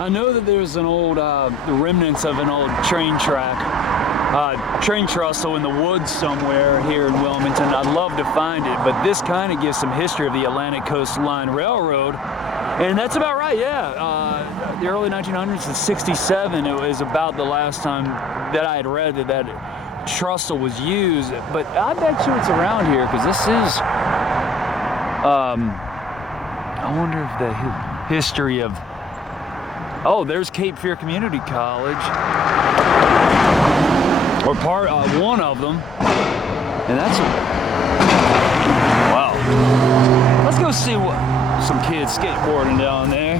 I know that there's an old, the remnants of an old train track, train trestle in the woods somewhere here in Wilmington. I'd love to find it, but this kind of gives some history of the Atlantic Coast Line Railroad. And that's about right, yeah. The early 1900s to 67, it was about the last time that I had read that trestle was used. But I bet you it's around here, because this is, I wonder if the history of, oh, there's Cape Fear Community College, or one of them, and that's, wow. Let's go see what some kids skateboarding down there.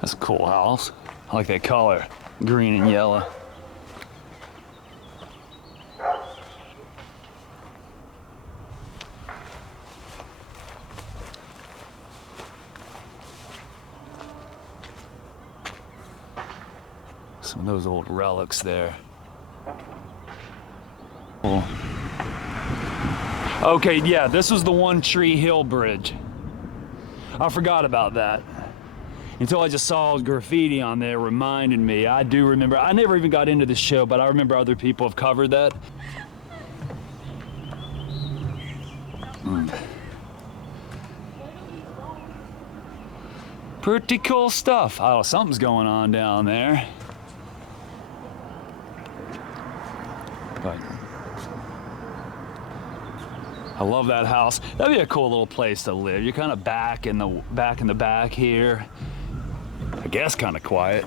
That's a cool house. I like that color, green and yellow. Some of those old relics there. Cool. Okay, yeah, this was the One Tree Hill Bridge. I forgot about that until I just saw graffiti on there reminding me. I do remember. I never even got into the show, but I remember other people have covered that. Pretty cool stuff. Oh, something's going on down there. But I love that house. That'd be a cool little place to live. You're kind of back in the back here. I guess kind of quiet.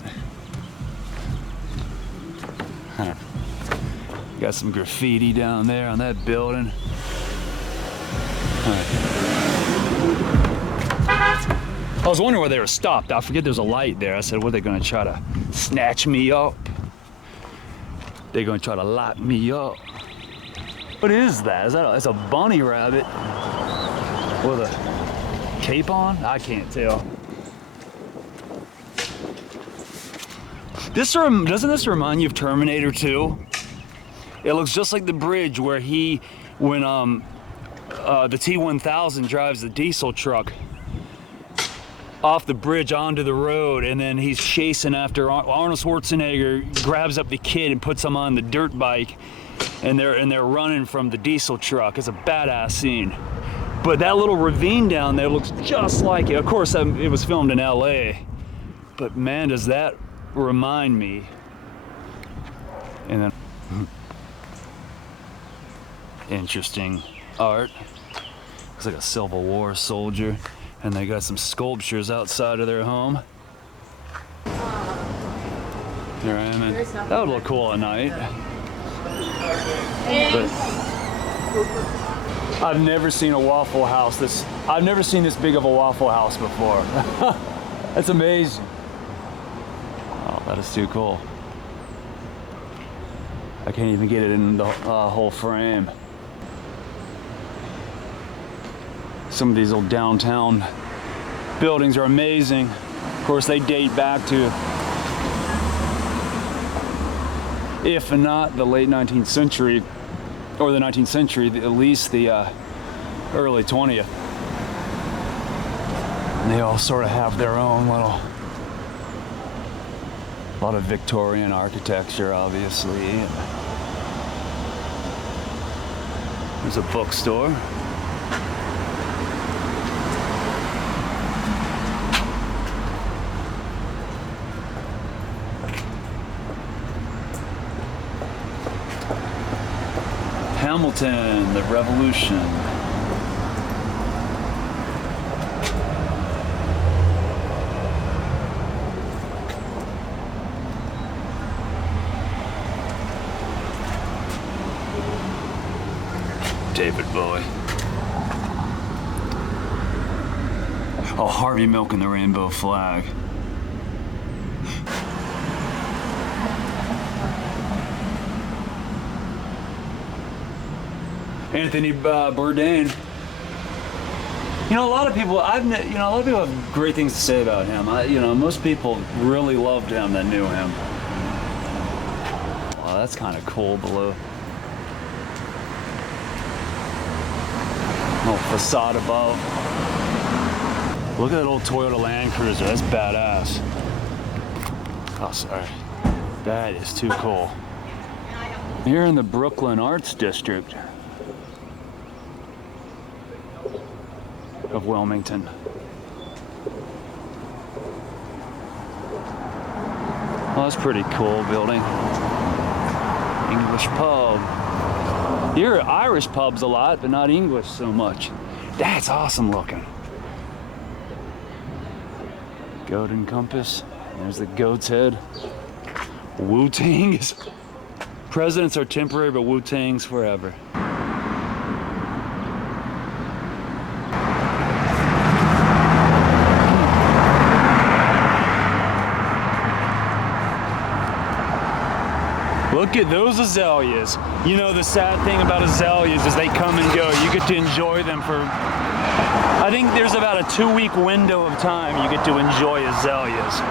Huh. Got some graffiti down there on that building. I was wondering where they were stopped. I forget there's a light there. I said, what are they going to try to snatch me up? They're going to try to lock me up. What is that? That's a bunny rabbit with a cape on? I can't tell. Doesn't this remind you of Terminator 2? It looks just like the bridge where when the T-1000 drives the diesel truck off the bridge onto the road, and then he's chasing after Arnold Schwarzenegger, grabs up the kid and puts him on the dirt bike, and they're running from the diesel truck. It's a badass scene. But that little ravine down there looks just like it. Of course, it was filmed in LA, but man, does that remind me. And then interesting art. Looks like a Civil War soldier. And they got some sculptures outside of their home. There I am. That would look cool at night. But I've never seen a Waffle House I've never seen this big of a Waffle House before. That's amazing. Oh, that is too cool. I can't even get it in the whole frame. Some of these old downtown buildings are amazing. Of course, they date back to, if not the late 19th century, or the 19th century, at least the early 20th. And they all sort of have their own little, a lot of Victorian architecture, obviously. There's a bookstore. Hamilton, the Revolution. David Bowie. Oh, Harvey milking the rainbow flag. Anthony Bourdain. You know, a lot of people have great things to say about him. Most people really loved him that knew him. Wow, that's kind of cool below. Oh, facade above. Look at that old Toyota Land Cruiser. That's badass. Oh, sorry. That is too cool. Here in the Brooklyn Arts District of Wilmington. Well, that's pretty cool building. English pub. You hear Irish pubs a lot, but not English so much. That's awesome looking. Goat and Compass. There's the goat's head. Wu-Tang is... Presidents are temporary, but Wu-Tang's forever. Look at those azaleas. You know, the sad thing about azaleas is they come and go. You get to enjoy them for, I think there's about a 2-week window of time you get to enjoy azaleas.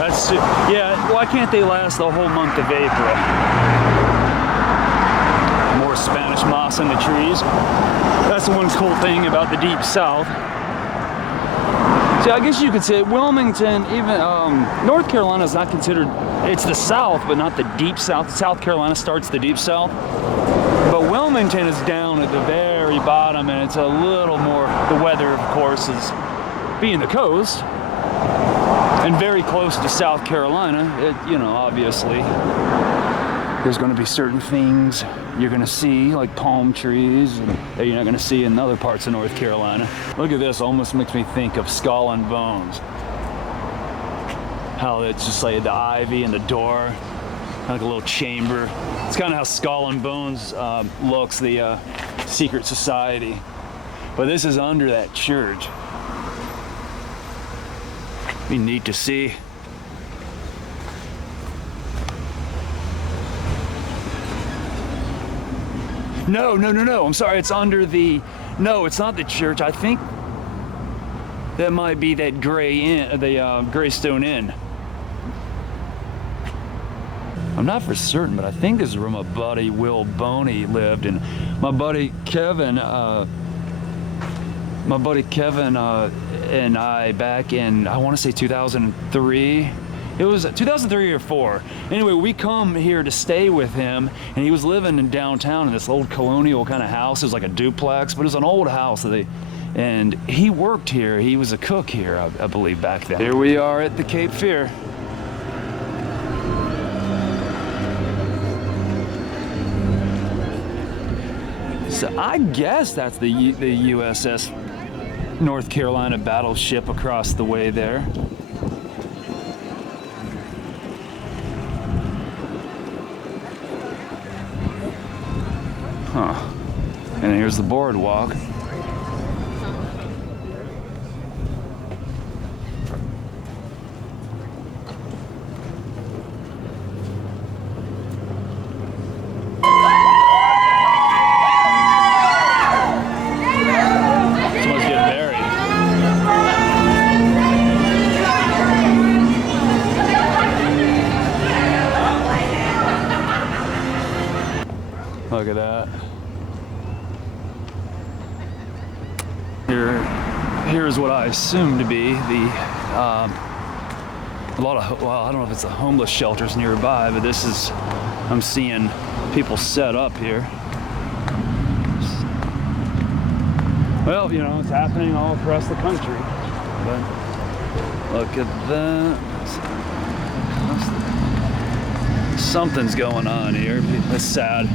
That's, yeah, why can't they last the whole month of April? More Spanish moss in the trees. That's the one cool thing about the Deep South. So I guess you could say Wilmington, even North Carolina is not considered, it's the South, but not the Deep South. South Carolina starts the Deep South. But Wilmington is down at the very bottom, and it's a little more, the weather, of course, is being the coast and very close to South Carolina. You know, obviously, there's going to be certain things you're going to see, like palm trees, that you're not going to see in other parts of North Carolina. Look at this, almost makes me think of Skull and Bones. How it's just like the ivy and the door, like a little chamber. It's kind of how Skull and Bones looks, the secret society. But this is under that church. Be neat to see. No, I'm sorry, it's under the, no, it's not the church. I think that might be that Gray Inn, the Greystone Inn. I'm not for certain, but I think this is where my buddy Will Boney lived, and my buddy Kevin and I back in, I want to say 2003. It was 2003 or 4. Anyway, we come here to stay with him, and he was living in downtown in this old colonial kind of house. It was like a duplex, but it was an old house. And he worked here. He was a cook here, I believe, back then. Here we are at the Cape Fear. So I guess that's the USS North Carolina battleship across the way there. Huh. And here's the boardwalk. Someone's getting married. Look at that. Here's what I assume to be the a lot of, well, I don't know if it's the homeless shelters nearby, but this is, I'm seeing people set up here. Well, you know, it's happening all across the country. But look at that. Something's going on here. That's sad.